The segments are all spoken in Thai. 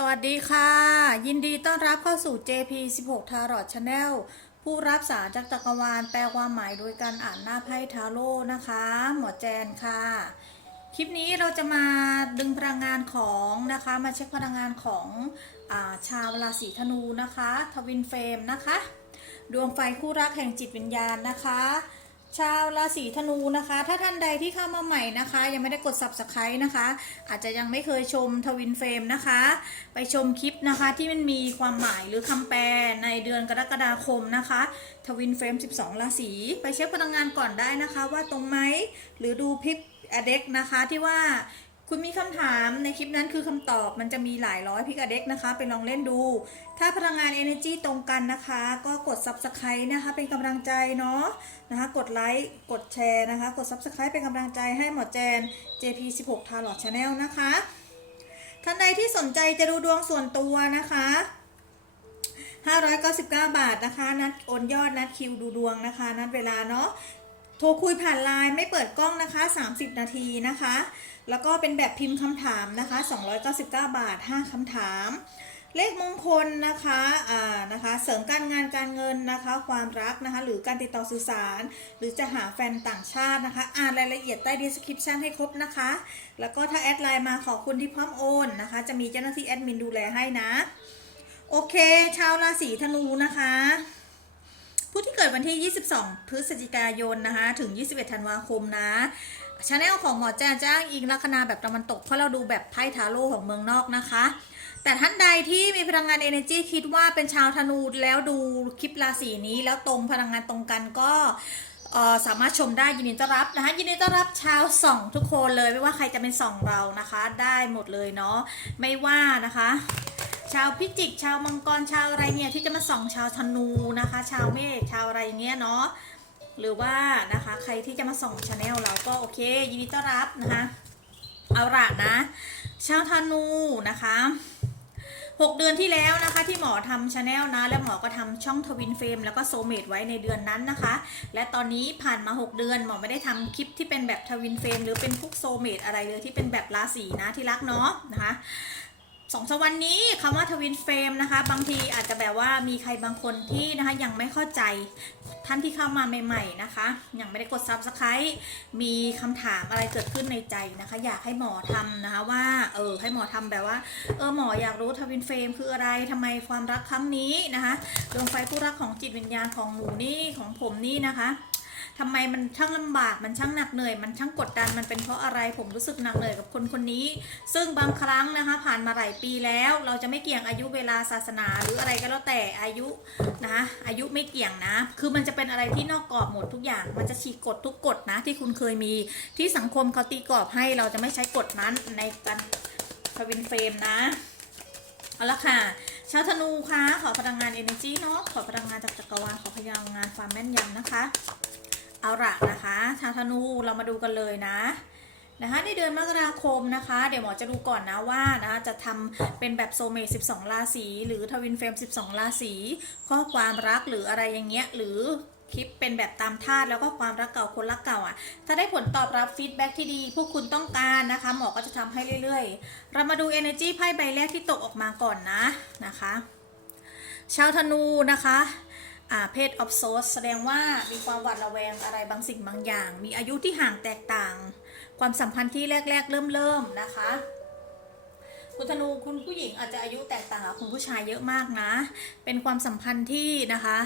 สวัสดีค่ะ ยินดีต้อนรับเข้าสู่ JP 16 Tarot Channel ผู้รับสารจากจักรวาลแปลความหมายโดยการอ่านหน้าไพ่ทาโร่นะคะ หมอแจนค่ะ คลิปนี้เราจะมาดึงพลังงานของนะคะ มาเช็คพลังงานของอาชาวราศีธนูนะคะ ทวินเฟรมนะคะ ดวงไฟคู่รักแห่งจิตวิญญาณนะคะ ชาวราศีธนูนะคะ ถ้าท่านใดที่เข้ามาใหม่นะคะ ยังไม่ได้กด subscribe นะคะ อาจจะยังไม่เคยชมทวินเฟรมนะคะ ไปชมคลิปนะคะที่มันมีความหมายหรือคำแปลในเดือนกรกฎาคมนะคะทวินเฟรม 12 ราศีไปเช็คพลังงานก่อนได้นะคะว่าตรงไหมหรือดูพิปอเด็กนะคะที่ว่า คุณมีคำถามในคลิปนั้นคือคำตอบมันจะมีหลายร้อยพิกอเด็กนะคะ ไปลองเล่นดู ถ้าพลังงาน Energy ตรงกันนะคะ ก็กด Subscribe นะคะ เป็นกำลังใจเนาะนะคะ กดไลค์กดแชร์นะคะ กด Subscribe เป็นกำลังใจให้หมอแจน JP16 Tarot Channel นะคะ ท่านใดที่สนใจจะดูดวงส่วนตัวนะคะ 599 บาทนะคะ นัดโอนยอดนัดคิวดูดวงนะคะ นัดเวลาเนาะโทรคุยผ่านไลน์ไม่เปิดกล้องนะคะ 30 นาทีนะคะ แล้วก็เป็นแบบพิมพ์คำถามนะคะ 299 บาท 5คำถาม เลขมงคลนะคะอ่านะคะ เสริมการงานการเงินนะคะ ความรักนะคะ หรือการติดต่อสื่อสาร หรือจะหาแฟนต่างชาตินะคะ อ่านรายละเอียดใต้ description ให้ครบนะคะ แล้วก็ถ้าแอดไลน์มาขอบคุณที่พร้อมโอนนะคะ จะมีเจ้าหน้าที่แอดมินดูแลให้นะ โอเค ชาวราศีธนูนะคะผู้ที่เกิดวันที่ 22 พฤศจิกายนนะคะ ถึง 21 ธันวาคมนะ ชาแนลของหมอแจนจ้างอิงลัคนาแบบตะวันตก เพราะเราดูแบบไพ่ทาโร่ของเมืองนอกนะคะ แต่ท่านใดที่มีพลังงาน Energy คิดว่าเป็นชาวธนูแล้วดูคลิปราศีนี้ แล้วตรงพลังงานตรงกันก็สามารถชมได้ยินดีต้อนรับนะคะยินดีต้อนรับชาวส่องทุกคนเลยไม่ว่าใครจะเป็นส่องเรานะคะ ได้หมดเลยเนาะไม่ว่านะคะ ชาวพิจิก ชาวมังกรชาวอะไรเนี่ยที่จะมาส่องชาวธนูนะคะ ชาวเมษชาวอะไรเงี้ยเนาะ หรือว่านะคะใครที่จะมาส่องชาแนลเราก็โอเคยินดีต้อนรับนะคะเอาละนะชาวธนูนะคะหกเดือนที่แล้วนะคะที่หมอทำชาแนลนะ แล้วหมอก็ทำช่องทวินเฟรมแล้วก็โซเมดไว้ในเดือนนั้นนะคะ และตอนนี้ผ่านมา 6 เดือนหมอไม่ได้ทำคลิปที่เป็นแบบทวินเฟรมหรือเป็นพวกโซเมดอะไรเลยที่เป็นแบบราศีนะที่รักเนาะนะคะ สองสวันนี้คำว่าทวินเฟรมนะคะ บางทีอาจจะแบบว่ามีใครบางคนที่นะคะยังไม่เข้าใจท่านที่เข้ามาใหม่ๆนะคะยังไม่ได้กด subscribe มีคำถามอะไรเกิดขึ้นในใจนะคะ อยากให้หมอทำนะคะว่าเออให้หมอทำแบบว่าเออหมออยากรู้ทวินเฟรมคืออะไรทำไมความรักครั้งนี้นะคะดวงไฟผู้รักของจิตวิญญาณของหนูนี่ของผมนี่นะคะ ทำไมมันช่างลำบากมันช่างหนักเหนื่อย มันช่างกดดันมันเป็นเพราะอะไรผมรู้สึกหนักเหนื่อยกับคนคนนี้ ซึ่งบางครั้งนะคะ ผ่านมาหลายปีแล้ว เราจะไม่เกี่ยงอายุเวลาศาสนาหรืออะไรก็แล้วแต่อายุนะคะอายุไม่เกี่ยงนะ คือมันจะเป็นอะไรที่นอกกรอบหมดทุกอย่าง มันจะฉีกกฎทุกกฎนะ ที่คุณเคยมีที่สังคมเขาตีกรอบให้เราจะไม่ใช้กฎนั้นในการทวินเฟรมนะเอาละค่ะชาวธนูคะขอพลังงาน energy เนาะขอพลังงานจากจักรวาลขอพลังงานความแม่นยำนะคะ เอาละนะคะชาวธนูเรามาดูกันเลยนะนะคะในเดือนมกราคมนะคะ เดี๋ยวหมอจะดูก่อนนะว่านะจะทำเป็นแบบโซเมต12 ราศีหรือทวินเฟรม 12 ราศีข้อความรักหรืออะไรอย่างเงี้ยหรือคลิปเป็นแบบตามธาตุแล้วก็ความรักเก่าคนรักเก่าอะ ถ้าได้ผลตอบรับฟีดแบ็กที่ดี พวกคุณต้องการนะคะ หมอก็จะทำให้เรื่อยๆ เรามาดู Energy ไพ่ใบแรกที่ตกออกมาก่อนนะนะคะ ชาวธนูนะคะ อาเพศออฟโซสแสดงว่ามีความหวาดระแวงอะไรบางสิ่งบางอย่าง มีอายุที่ห่างแตกต่าง ความสัมพันธ์ที่แรก ๆ เริ่มเริ่มๆนะคะ คุณธนูคุณผู้หญิงอาจจะอายุแตกต่างกับคุณผู้ชายเยอะมากนะ เป็นความสัมพันธ์ที่นะคะ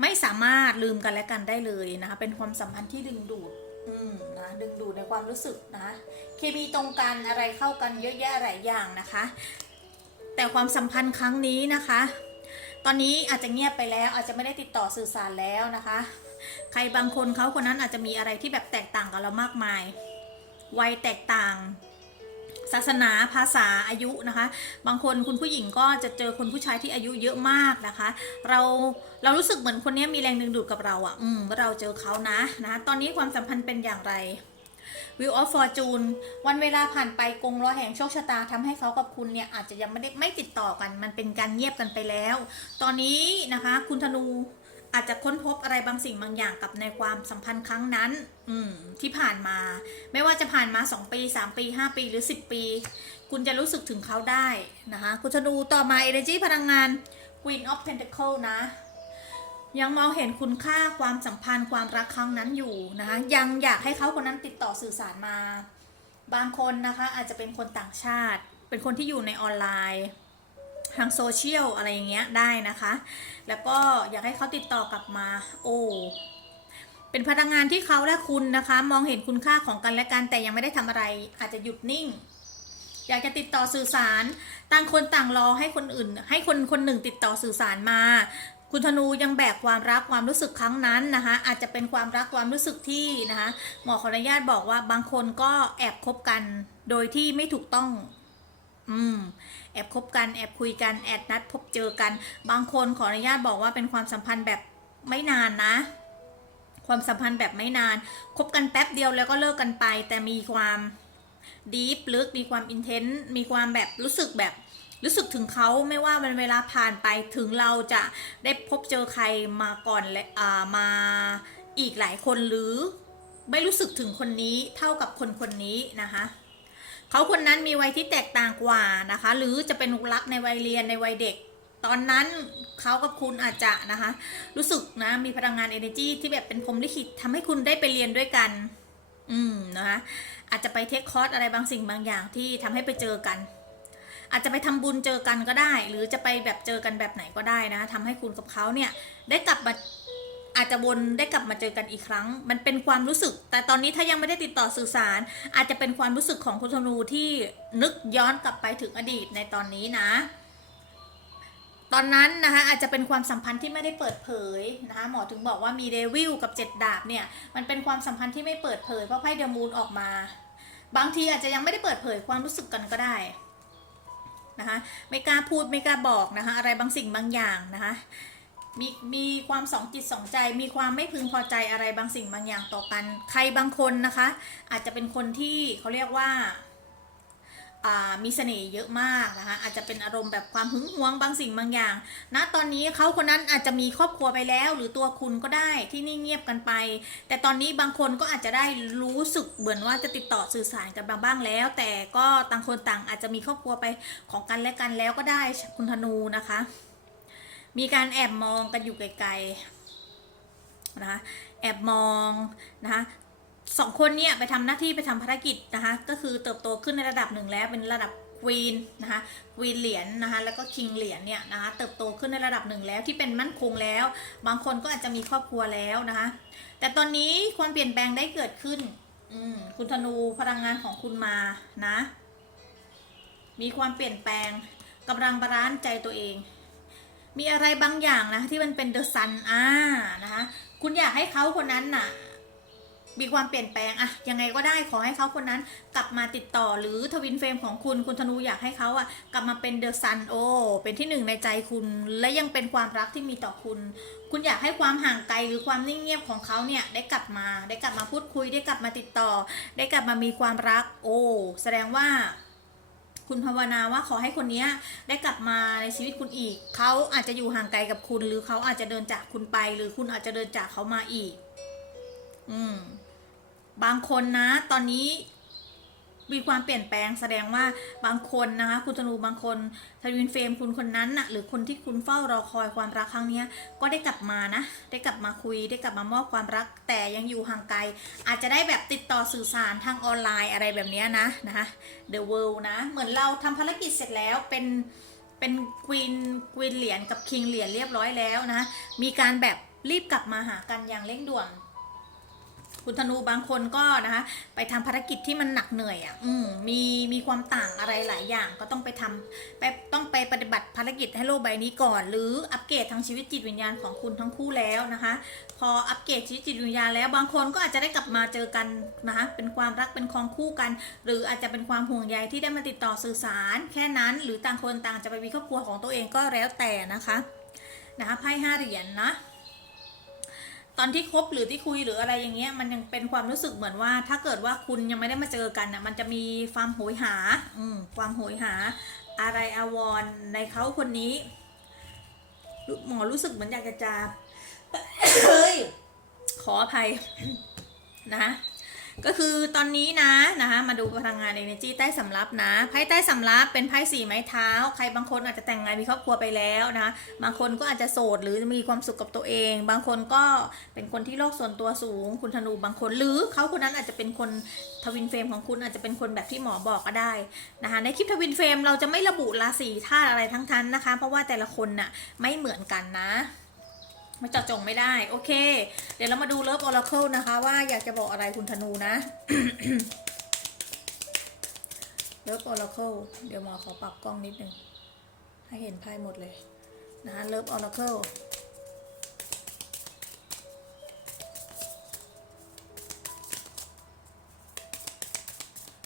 ไม่สามารถลืมกันและกันได้เลยนะคะ เป็นความสัมพันธ์ที่ดึงดูดอืมนะดึงดูดในความรู้สึกนะ เคมีตรงกันอะไรเข้ากันเยอะแยะหลายอย่างนะคะ แต่ความสัมพันธ์ครั้งนี้นะคะ ตอนนี้อาจจะเงียบไปแล้ว อาจจะไม่ได้ติดต่อสื่อสารแล้วนะคะ ใครบางคนเขาคนนั้นอาจจะมีอะไรที่แบบแตกต่างกับเรามากมายวัยแตกต่าง ศาสนาภาษาอายุนะคะ บางคนคุณผู้หญิงก็จะเจอคนผู้ชายที่อายุเยอะมากนะคะ เราเรารู้สึกเหมือนคนนี้มีแรงดึงดูดกับเราอะ่ะ อืมเราเจอเขานะนะะตอนนี้ความสัมพันธ์เป็นอย่างไร Wheel of Fortune วันเวลาผ่านไปกงล้อแห่งโชคชะตาทำให้เขากับคุณเนี่ยอาจจะยังไม่ได้ไม่ติดต่อกัน มันเป็นการเงียบกันไปแล้ว ตอนนี้นะคะคุณธนูอาจจะค้นพบอะไรบางสิ่งบางอย่างกับในความสัมพันธ์ครั้งนั้น อืมที่ผ่านมา ไม่ว่าจะผ่านมา 2 ปี 3 ปี 5 ปีหรือ 10 ปี คุณจะรู้สึกถึงเขาได้นะคะคุณธนูต่อมา energy พลังงาน Queen of Pentacle นะ ยังมองเห็นคุณค่าความสัมพันธ์ความรักครั้งนั้นอยู่นะคะยังอยากให้เขาคนนั้นติดต่อสื่อสารมา บางคนนะคะอาจจะเป็นคนต่างชาติ เป็นคนที่อยู่ในออนไลน์ทางโซเชียลอะไรอย่างเงี้ยได้นะคะ แล้วก็อยากให้เขาติดต่อกลับมา โอ้เป็นพลังงานที่เขาและคุณนะคะ มองเห็นคุณค่าของกันและกันแต่ยังไม่ได้ทำอะไร อาจจะหยุดนิ่ง อยากจะติดต่อสื่อสาร ต่างคนต่างรอให้คนอื่น ให้คนคนหนึ่งติดต่อสื่อสารมา คุณธนูยังแบกความรักความรู้สึกครั้งนั้นนะคะอาจจะเป็นความรักความรู้สึกที่นะคะหมอขออนุญาตบอกว่าบางคนก็แอบคบกันโดยที่ไม่ถูกต้องอืมแอบคบกันแอบคุยกันแอบนัดพบเจอกัน บางคนขออนุญาตบอกว่าเป็นความสัมพันธ์แบบไม่นานนะ ความสัมพันธ์แบบไม่นานคบกันแป๊บเดียวแล้วก็เลิกกันไป แต่มีความดีฟลึกมีความอินเทนต์มีความแบบรู้สึกแบบ รู้สึกถึงเขาไม่ว่ามันเวลาผ่านไปถึงเราจะได้พบเจอใครมาก่อนและามาอีกหลายคนหรือ ไม่รู้สึกถึงคนนี้เท่ากับคนคนนี้นะคะเขาคนนั้นมีวัยที่แตกต่างกว่านะคะ หรือจะเป็นรักในวัยเรียนในวัยเด็ก ตอนนั้นเขากับคุณอาจจะนะคะ รู้สึกนะมีพลังงาน energy ที่แบบเป็นพรมลิขิตทำให้คุณได้ไปเรียนด้วยกัน อืมนะคะอาจจะไปเทคคอร์สอะไรบางสิ่งบางอย่างที่ทำให้ไปเจอกัน อาจจะไปทำบุญเจอกันก็ได้ หรือจะไปแบบเจอกันแบบไหนก็ได้นะทำให้คุณกับเขาเนี่ยได้กลับมาอาจจะวนได้กลับมาเจอกันอีกครั้ง มันเป็นความรู้สึก แต่ตอนนี้ถ้ายังไม่ได้ติดต่อสื่อสาร อาจจะเป็นความรู้สึกของคุณธนูที่นึกย้อนกลับไปถึงอดีตในตอนนี้นะ ตอนนั้นนะคะอาจจะเป็นความสัมพันธ์ที่ไม่ได้เปิดเผยนะคะหมอถึงบอกว่ามีเดวิลกับเจ็ดดาบเนี่ยมันเป็นความสัมพันธ์ที่ไม่เปิดเผยเพราะไพ่เดมูนออกมา บางทีอาจจะยังไม่ได้เปิดเผยความรู้สึกกันก็ได้ นะคะไม่กล้าพูดไม่กล้าบอกนะคะอะไรบางสิ่งบางอย่างนะคะมีมีความสองจิตสองใจ มีความไม่พึงพอใจอะไรบางสิ่งบางอย่างต่อกัน ใครบางคนนะคะ อาจจะเป็นคนที่เขาเรียกว่าอ่า มีเสน่ห์เยอะมากนะคะอาจจะเป็นอารมณ์แบบความหึงหวงบางสิ่งบางอย่างณตอนนี้เขาคนนั้นอาจจะมีครอบครัวไปแล้ว หรือตัวคุณก็ได้ที่นิ่เงียบกันไป แต่ตอนนี้บางคนก็อาจจะได้รู้สึกเหมือนว่าจะติดต่อสื่อสารกันบางบ้างแล้ว แต่ก็ต่างคนต่างอาจจะมีครอบครัวไปของกันและกันแล้วก็ได้คุณธนูนะคะ มีการแอบมองกันอยู่ไกลๆนะคะแอบมองนะคะ สองคนเนี่ยไปทำหน้าที่ไปทำภารกิจนะคะก็คือเติบโตขึ้นในระดับหนึ่งแล้วเป็นระดับควีนนะคะควีนเหรียญนะคะแล้วก็คิงเหรียญเนี่ยนะคะเติบโตขึ้นในระดับหนึ่งแล้วที่เป็นมั่นคงแล้ว บางคนก็อาจจะมีครอบครัวแล้วนะคะแต่ตอนนี้ความเปลี่ยนแปลงได้เกิดขึ้นคุณธนูพลังงานของคุณมานะมีความเปลี่ยนแปลงกำลังบาลานซ์ใจตัวเอง มีอะไรบางอย่างนะที่มันเป็นเดอะซันอ่านะคะคุณอยากให้เขาคนนั้นน่ะ มีความเปลี่ยนแปลงอะยังไงก็ได้ขอให้เขาคนนั้นกลับมาติดต่อหรือทวินเฟรมของคุณคุณธนูอยากให้เขาอะกลับมาเป็นเดอะซันโอเป็นที่หนึ่งในใจคุณ และยังเป็นความรักที่มีต่อคุณ คุณอยากให้ความห่างไกลหรือความนิ่งเงียบของเขาเนี่ยได้กลับมา ได้กลับมาพูดคุย ได้กลับมาติดต่อ ได้กลับมามีความรัก โอ้แสดงว่าคุณภาวนาว่าขอให้คนนี้ได้กลับมาในชีวิตคุณอีก เขาอาจจะอยู่ห่างไกลกับคุณ หรือเขาอาจจะเดินจากคุณไป หรือคุณอาจจะเดินจากเขามาอีก อืม บางคนนะ ตอนนี้มีความเปลี่ยนแปลงแสดงว่าบางคนนะคะ คุณธนูบางคนทวินเฟรมคุณคนนั้นน่ะหรือคนที่คุณเฝ้ารอคอยความรักครั้งนี้ก็ได้กลับมานะ ได้กลับมาคุย ได้กลับมามอบความรัก แต่ยังอยู่ห่างไกล อาจจะได้แบบติดต่อสื่อสารทางออนไลน์อะไรแบบนี้นะนะคะ The World นะ เหมือนเราทำภารกิจเสร็จแล้วเป็นเป็นควีนควีนเหรียญกับคิงเหรียญเรียบร้อยแล้วนะ มีการแบบรีบกลับมาหากันอย่างเร่งด่วน คุณธนูบางคนก็นะคะไปทำภารกิจที่มันหนักเหนื่อยอะ่ะอืมมีมีความต่างอะไรหลายอย่างก็ต้องไปทำไปต้องไปปฏิบัติภารกิจให้โลกใบนี้ก่อน หรืออัปเกรดทางชีวิตจิตวิญญาณของคุณทั้งคู่แล้วนะคะ พออัปเกรดชีวิตจิตวิญญาณแล้วบางคนก็อาจจะได้กลับมาเจอกันนะคะเป็นความรักเป็นครองคู่กัน หรืออาจจะเป็นความห่วงใยที่ได้มาติดต่อสื่อสาร แค่นั้นหรือต่างคนต่างจะไปมีครอบครัวของตัวเองก็แล้วแต่นะคะนะคะไพ่ห้าเหรียญนะ ตอนที่คบหรือที่คุยหรืออะไรอย่างเงี้ยมันยังเป็นความรู้สึกเหมือนว่า ถ้าเกิดว่าคุณยังไม่ได้มาเจอกันน่ะมันจะมีความโหยหาอืมความโหยหา อะไรอาวรณ์ในเขาคนนี้หมอรู้สึกเหมือนอยากจะจาเฮ้ยขออภัยนะ ก็คือตอนนี้นะนะคะมาดูพลังงาน energy ใต้สำรับนะไพ่ใต้สำรับเป็นไพ่สี่ไม้เท้า ใครบางคนอาจจะแต่งงานมีครอบครัวไปแล้วนะบางคนก็อาจจะโสดหรือมีความสุขกับตัวเอง บางคนก็เป็นคนที่โลกส่วนตัวสูง คุณธนูบางคน หรือเขาคนนั้นอาจจะเป็นคนทวินเฟรมของคุณอาจจะเป็นคนแบบที่หมอบอกก็ได้นะคะในคลิปทวินเฟรมเราจะไม่ระบุราศีธาตุอะไรทั้งนั้นนะคะ เพราะว่าแต่ละคนน่ะไม่เหมือนกันนะ มันเจาะจงไม่ได้ โอเค เดี๋ยวเรามาดูเลิฟออร์เคิลนะคะ ว่าอยากจะบอกอะไรคุณธนูนะเลิฟออร์เคิลเดี๋ยวหมอขอปรับกล้องนิดนึง ให้เห็นไพ่หมดเลยนะเลิฟออร์เคิล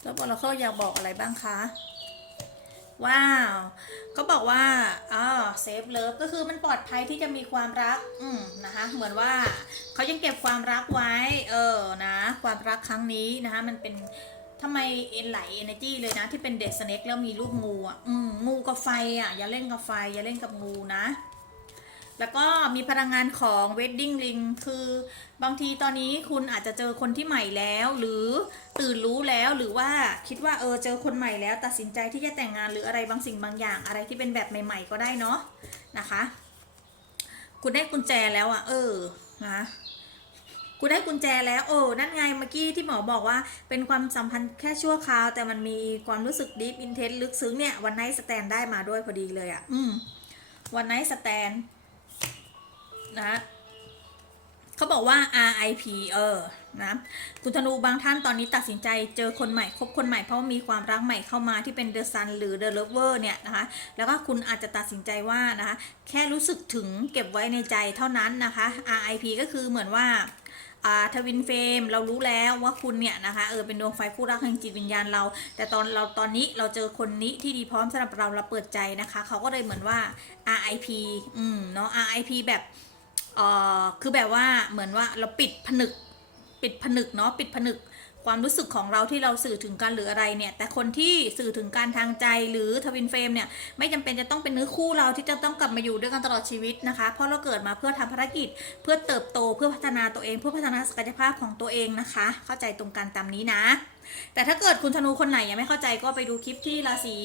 เลิฟออร์เคิลอยากบอกอะไรบ้างคะ ว้าวก็บอกว่าอ๋อเซฟเลิฟก็คือมันปลอดภัยที่จะมีความรัก อืมนะคะ เหมือนว่าเขายังเก็บความรักไว้ เออนะ ความรักครั้งนี้นะคะ มันเป็นทำไมเอ็นไหลเอเนจีเลยนะ ที่เป็นเด็กสเน็กแล้วมีรูปงูอะอืมงูกับไฟอะ อย่าเล่นกับไฟ อย่าเล่นกับงูนะ แล้วก็มีพลังงานของ wedding ring คือบางทีตอนนี้คุณอาจจะเจอคนที่ใหม่แล้ว หรือตื่นรู้แล้วหรือว่าคิดว่าเออเจอคนใหม่แล้ว ตัดสินใจที่จะแต่งงานหรืออะไรบางสิ่งบางอย่างอะไรที่เป็นแบบใหม่ ๆ ก็ได้เนาะนะคะ คุณได้กุญแจแล้วอะ่ะ เออนะคุณได้กุญแจแล้วโอ้นั่นไงเมื่อกี้ที่หมอบอกว่า เป็นความสัมพันธ์แค่ชั่วคราว แต่มันมีความรู้สึกดีฟอินเทนลึกซึ้งเนี่ยวันไนท์สแตนได้มาด้วยพอดีเลยอะ่ะ อืมวันไนท์สแตน นะเขาบอกว่า RIP เออนะคุณธนูบางท่านตอนนี้ตัดสินใจเจอคนใหม่คบคนใหม่เพราะามีความรักใหม่เข้ามาที่เป็น The Sun หรือ The Lover เนี่ยนะคะแล้วก็คุณอาจจะตัดสินใจว่านะคะแค่รู้สึกถึงเก็บไว้ในใจเท่านั้นนะคะ RIP ก็คือเหมือนว่าอ่าทวินเฟมเรารู้แล้วว่าคุณเนี่ยนะคะเออเป็นดวงไฟคู่รักแห่งจิตวิญญาณเรา แต่ตอนเราตอนนี้เราเจอคนนี้ที่ดีพร้อมสำหรับเราเราเปิดใจนะคะ เขาก็เลยเหมือนว่า RIP อืมเนาะ RIP แบบ เอ่อคือแบบว่าเหมือนว่าเราปิดผนึกปิดผนึกเนาะปิดผนึกความรู้สึกของเราที่เราสื่อถึงกันหรืออะไรเนี่ย แต่คนที่สื่อถึงการทางใจหรือทวินเฟรมเนี่ย ไม่จำเป็นจะต้องเป็นเนื้อคู่เราที่จะต้องกลับมาอยู่ด้วยกันตลอดชีวิตนะคะ เพราะเราเกิดมาเพื่อทำภารกิจ เพื่อเติบโตเพื่อพัฒนาตัวเอง เพื่อพัฒนาศักยภาพของตัวเองนะคะ เข้าใจตรงกันตามนี้นะ แต่ถ้าเกิดคุณธนูคนไหนยังไม่เข้าใจก็ไปดูคลิปที่ราศี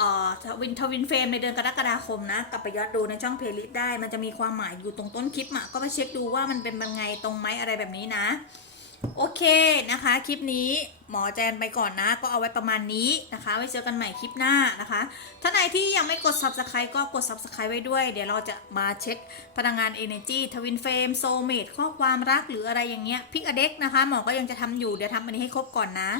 เอ่อวินทวินเฟรมในเดือนกรกฎาคมนะ กลับไปย้อนดูในช่องเพลย์ลิสต์ได้ มันจะมีความหมายอยู่ตรงต้นคลิปอะก็ไปเช็คดูว่ามันเป็นยังไงตรงไหมอะไรแบบนี้นะ โอเคนะคะ คลิปนี้หมอแจนไปก่อนนะ ก็เอาไว้ประมาณนี้นะคะ ไว้เจอกันใหม่คลิปหน้านะคะถ้านไหนที่ยังไม่กด subscribe ก็กด subscribe ไว้ด้วย เดี๋ยวเราจะมาเช็คพลังงาน energy ทวินเฟรมโซเมดข้อความรักหรืออะไรอย่างเงี้ยพิกอเด็กนะคะ หมอก็ยังจะทำอยู่ เดี๋ยวทำอันนี้ให้ครบก่อนนะ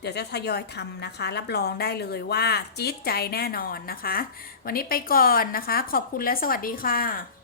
เดี๋ยวจะทยอยทำนะคะ รับรองได้เลยว่าจี๊ดใจแน่นอนนะคะ วันนี้ไปก่อนนะคะ ขอบคุณและสวัสดีค่ะ